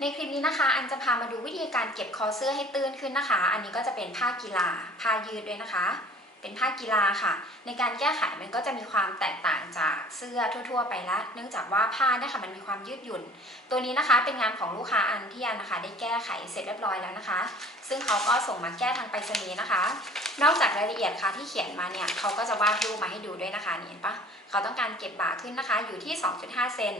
ในคลิปนี้นะคะ อันจะพามาดูวิธีการเก็บคอเสื้อให้ตื้นขึ้นนะคะ อันนี้ก็จะเป็นผ้ากีฬาผ้ายืดด้วยนะคะ เป็นผ้ากีฬาค่ะ ในการแก้ไขมันก็จะมีความแตกต่างจากเสื้อทั่ว ๆ ไปละ เนื่องจากว่าผ้าเนี่ยค่ะมันมีความยืดหยุ่น ตัวนี้นะคะเป็นงานของลูกค้าอันที่อันนะคะ ได้แก้ไขเสร็จเรียบร้อยแล้วนะคะ ซึ่งเขาก็ส่งมาแก้ทางไปรษณีย์นะคะ นอกจากรายละเอียดค่ะที่เขียนมาเนี่ยเขาก็จะวาดรูปมาให้ดูด้วยนะคะนี่เห็นปะเขาต้องการเก็บบ่าขึ้นนะคะ อยู่ที่ 2.5 เซน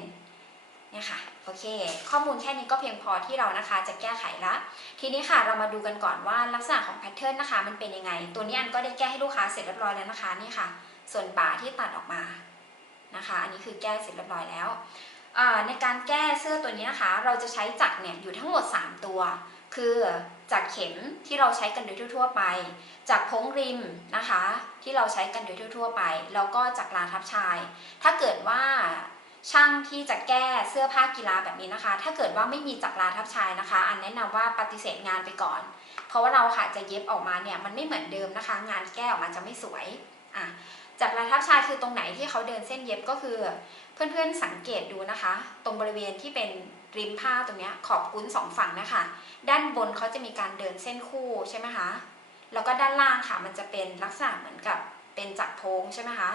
เนี่ยค่ะโอเค ข้อมูลแค่นี้ก็เพียงพอที่เรานะคะจะแก้ไขละ ทีนี้ค่ะเรามาดูกันก่อนว่าลักษณะของแพทเทิร์นนะคะมันเป็นยังไง ตัวนี้อันก็ได้แก้ให้ลูกค้าเสร็จเรียบร้อยแล้วนะคะนี่ค่ะ ส่วนบ่าที่ตัดออกมานะคะ อันนี้คือแก้เสร็จเรียบร้อยแล้วในการแก้เสื้อตัวนี้นะคะ เราจะใช้จักรเนี่ยอยู่ทั้งหมด 3 ตัว คือจักรเข็มที่เราใช้กันโดยทั่ว ๆ ไป จากพงริมนะคะ ที่เราใช้กันโดยทั่ว ๆ ไป แล้วก็จากลาทับชาย ถ้าเกิดว่า ช่างที่จะแก้เสื้อผ้ากีฬาแบบนี้นะคะ ถ้าเกิดว่าไม่มีจักรลาทับชายนะคะ อันแนะนำว่าปฏิเสธงานไปก่อน เพราะว่าเราค่ะจะเย็บออกมาเนี่ยมันไม่เหมือนเดิมนะคะ งานแก้ออกมาจะไม่สวยอะจากลาทับชายคือตรงไหนที่เขาเดินเส้นเย็บก็คือ เพื่อนๆสังเกตดูนะคะ ตรงบริเวณที่เป็นริมผ้าตรงนี้ขอบกุ้นสองฝั่งนะคะ ด้านบนเขาจะมีการเดินเส้นคู่ใช่ไหมคะแล้วก็ด้านล่างค่ะมันจะเป็นลักษณะเหมือนกับเป็นจักรโพงใช่ไหมคะ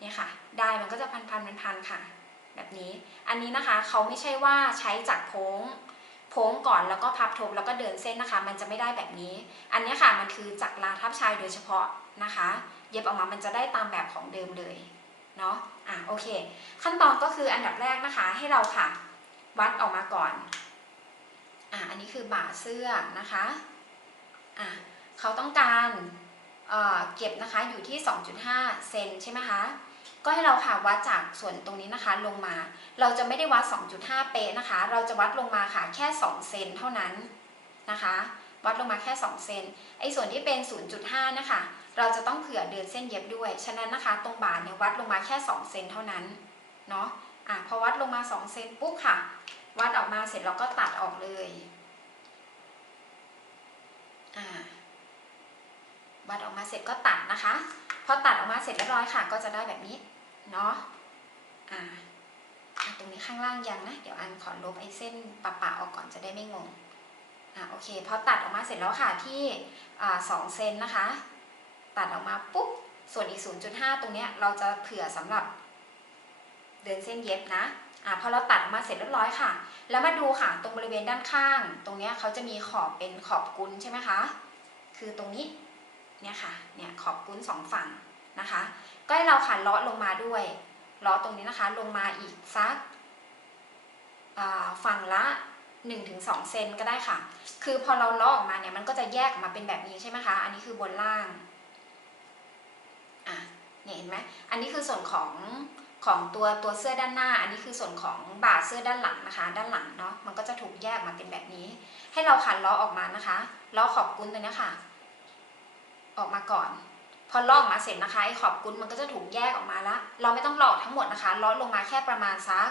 เนี่ยค่ะได้มันก็จะพันพันพันพันค่ะ แบบนี้อันนี้นะคะเขาไม่ใช่ว่าใช้จักรโพงโพงก่อนแล้วก็พับทบแล้วก็เดินเส้นนะคะ มันจะไม่ได้แบบนี้ อันนี้ค่ะมันคือจักรลาทับชายโดยเฉพาะนะคะ เย็บออกมามันจะได้ตามแบบของเดิมเลยเนาะอะโอเค ขั้นตอนก็คืออันดับแรกนะคะ ให้เราค่ะ วัดออกมาก่อนอะอันนี้คือบ่าเสื้อนะคะอะเขาต้องการ เก็บนะคะอยู่ที่ 2.5 เซนใช่ไหมคะก็ให้เราค่ะวัดจากส่วนตรงนี้นะคะลงมา เราจะไม่ได้วัด 2.5 เป๊ะนะคะ เราจะวัดลงมาค่ะแค่ 2 เซนเท่านั้นนะคะ วัดลงมาแค่ 2 เซนไอ้ส่วนที่เป็น 0.5 นะคะ เราจะต้องเผื่อเดินเส้นเย็บด้วย ฉะนั้นนะคะ ตรงบ่าเนี่ยวัดลงมาแค่ 2 เซนเท่านั้นเนาะอะพอวัดลงมา 2 เซนปุ๊บค่ะ วัดออกมาเสร็จเราก็ตัดออกเลยอ่า วัดออกมาเสร็จก็ตัดนะคะ พอตัดออกมาเสร็จเรียบร้อยค่ะ ก็จะได้แบบนี้เนาะอ่าตรงนี้ข้างล่างยังนะ เดี๋ยวอันขอลบไอ้เส้นปะๆออกก่อนจะได้ไม่งงอ่าโอเค พอตัดออกมาเสร็จแล้วค่ะที่อ่าสองเซนนะคะ ตัดออกมาปุ๊บ ส่วนอีก 0.5 ตรงเนี้ยเราจะเผื่อสำหรับเดินเส้นเย็บนะอ่าพอเราตัดออกมาเสร็จเรียบร้อยค่ะ แล้วมาดูค่ะ ตรงบริเวณด้านข้าง ตรงเนี้ยเขาจะมีขอบเป็นขอบกุ้นใช่ไหมคะ คือตรงนี้ เนี่ยค่ะ เนี่ยขอบกุ้นสองฝั่งนะคะก็ให้เราค่ะเลาะลงมาด้วยเลาะตรงนี้นะคะ ลงมาอีกสักอ่าฝั่งละ 1-2 เซนก็ได้ค่ะ คือพอเราเลาะออกมาเนี่ยมันก็จะแยกออกมาเป็นแบบนี้ใช่ไหมคะ อันนี้คือบนล่างอะเนี่ยเห็นไหมอันนี้คือส่วนของของตัวตัวเสื้อด้านหน้า อันนี้คือส่วนของบ่าเสื้อด้านหลังนะคะ ด้านหลังเนาะ มันก็จะถูกแยกมาเป็นแบบนี้ ให้เราค่ะเลาะออกมานะคะลาะขอบกุ้นตัวนี้ค่ะ ออกมาก่อน พอลออกมาเสร็จนะคะไอ้ขอบกุ้นมันก็จะถูกแยกออกมาละเราไม่ต้องเลาะทั้งหมดนะคะลาะลงมาแค่ประมาณสัก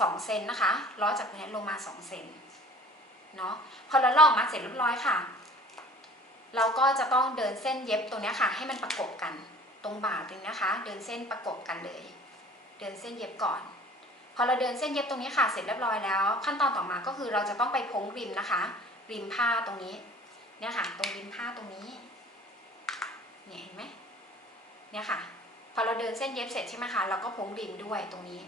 สองเซนนะคะลาะจากตรงนี้ลงมาสองเซนเนาะพอเราลออกมาเสร็จเรียบร้อยค่ะ เราก็จะต้องเดินเส้นเย็บตรงนี้ค่ะ ให้มันประกบกัน ตรงบ่าตรงนี้นะคะ เดินเส้นประกบกันเลย เดินเส้นเย็บก่อน พอเราเดินเส้นเย็บตรงนี้ค่ะเสร็จเรียบร้อยแล้ว ขั้นตอนต่อมาก็คือเราจะต้องไปพ้งริมนะคะ ริมผ้าตรงนี้ เนี่ยค่ะ ตรงริมผ้าตรงนี้ เนี่ยเห็นไหมเนี่ยค่ะ พอเราเดินเส้นเย็บเสร็จใช่ไหมคะ เราก็พ้งริมด้วยตรงนี้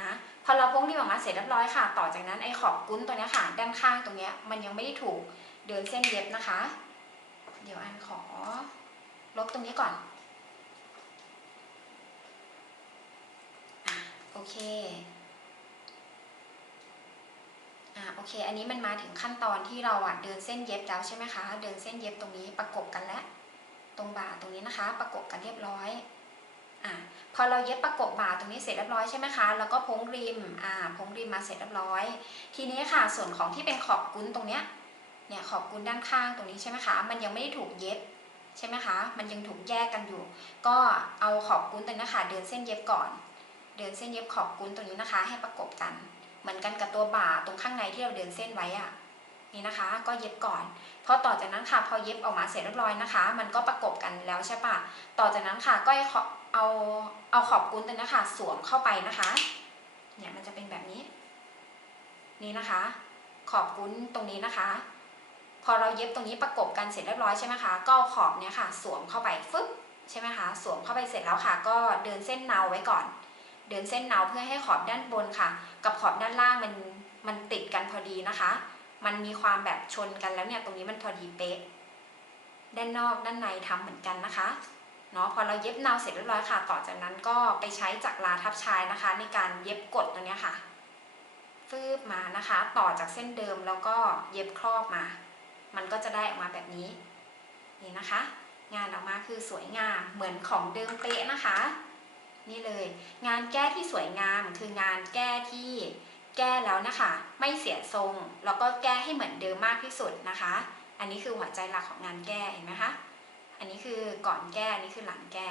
นะ พอเราพ้งริมออกมาเสร็จเรียบร้อยค่ะ ต่อจากนั้นไอ้ขอบกุ้นตัวเนี้ยค่ะ ด้านข้างตรงเนี้ย มันยังไม่ได้ถูกเดินเส้นเย็บนะคะ เดี๋ยวอันขอลบตรงนี้ก่อนอโอเค อะโอเคอันนี้มันมาถึงขั้นตอนที่เราอะเดินเส้นเย็บแล้วใช่ไหมคะ เดินเส้นเย็บตรงนี้ประกบกันแล้วตรงบ่าตรงนี้นะคะ ประกบกันเรียบร้อยอะพอเราเย็บประกบบ่าตรงนี้เสร็จเรียบร้อยใช่ไหมคะแล้วก็พ้งริมอ่าพ้งริมมาเสร็จเรียบร้อย ทีนี้ค่ะส่วนของที่เป็นขอบกุ้นตรงเนี้ยเนี่ยขอบกุ้นด้านข้างตรงนี้ใช่ไหมคะมันยังไม่ได้ถูกเย็บใช่ไหมคะ มันยังถูกแยกกันอยู่ ก็เอาขอบกุ้นตรงนี้นะคะเดินเส้นเย็บก่อน เดินเส้นเย็บขอบกุ้นตรงนี้นะคะ ให้ประกบกัน เหมือนกันกับตัวบ่าตรงข้างในที่เราเดินเส้นไว้อะนี่นะคะ ก็เย็บก่อนพอต่อจากนั้นค่ะ พอเย็บออกมาเสร็จเรียบร้อยนะคะ มันก็ประกบกันแล้วใช่ปะต่อจากนั้นค่ะ ก็เอาเอาขอบกุ้นตัวนี้ค่ะสวมเข้าไปนะคะ เนี่ยมันจะเป็นแบบนี้ นี่นะคะ ขอบกุ้นตรงนี้นะคะ พอเราเย็บตรงนี้ประกบกันเสร็จเรียบร้อยใช่ไหมคะก็ขอบเนี้ยค่ะ สวมเข้าไปฟึ๊บใช่ไหมคะ สวมเข้าไปเสร็จแล้วค่ะ ก็เดินเส้นเนาไว้ก่อน เดินเส้นเนาเพื่อให้ขอบด้านบนค่ะ กับขอบด้านล่างมันมันติดกันพอดีนะคะ มันมีความแบบชนกันแล้วเนี่ยตรงนี้มันพอดีเป๊ะ ด้านนอกด้านในทำเหมือนกันนะคะเนาะพอเราเย็บเนาเสร็จเรียบร้อยค่ะ ต่อจากนั้นก็ไปใช้จักรลาทับชายนะคะ ในการเย็บกดตรงนี้ค่ะฟืบมานะคะ ต่อจากเส้นเดิมแล้วก็เย็บครอบมา มันก็จะได้ออกมาแบบนี้นี่นะคะ งานออกมาคือสวยงามเหมือนของเดิมเป๊ะนะคะ นี่เลย งานแก้ที่สวยงามคืองานแก้ที่แก้แล้วนะคะ ไม่เสียทรง แล้วก็แก้ให้เหมือนเดิมมากที่สุดนะคะ อันนี้คือหัวใจหลักของงานแก้เห็นไหมคะอันนี้คือก่อนแก้อันนี้คือหลังแก้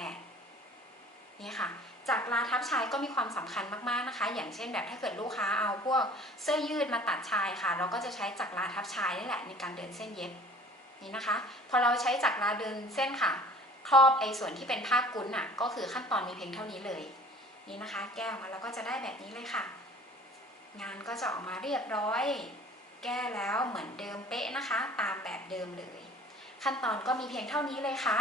นี่ค่ะจากลาทับชายก็มีความสำคัญมากๆนะคะ อย่างเช่นแบบถ้าเกิดลูกค้าเอาพวกเสื้อยืดมาตัดชายค่ะ เราก็จะใช้จักรลาทับชายนี่แหละในการเดินเส้นเย็บนี่นะคะ พอเราใช้จักรลาเดินเส้นค่ะ ครอบไอ้ส่วนที่เป็นผ้ากุ้นอะก็คือขั้นตอนมีเพียงเท่านี้เลย นี่นะคะ แก้ออกมาแล้วก็จะได้แบบนี้เลยค่ะ งานก็จะออกมาเรียบร้อย แก้แล้วเหมือนเดิมเป๊ะนะคะ ตามแบบเดิมเลย ขั้นตอนก็มีเพียงเท่านี้เลยค่ะ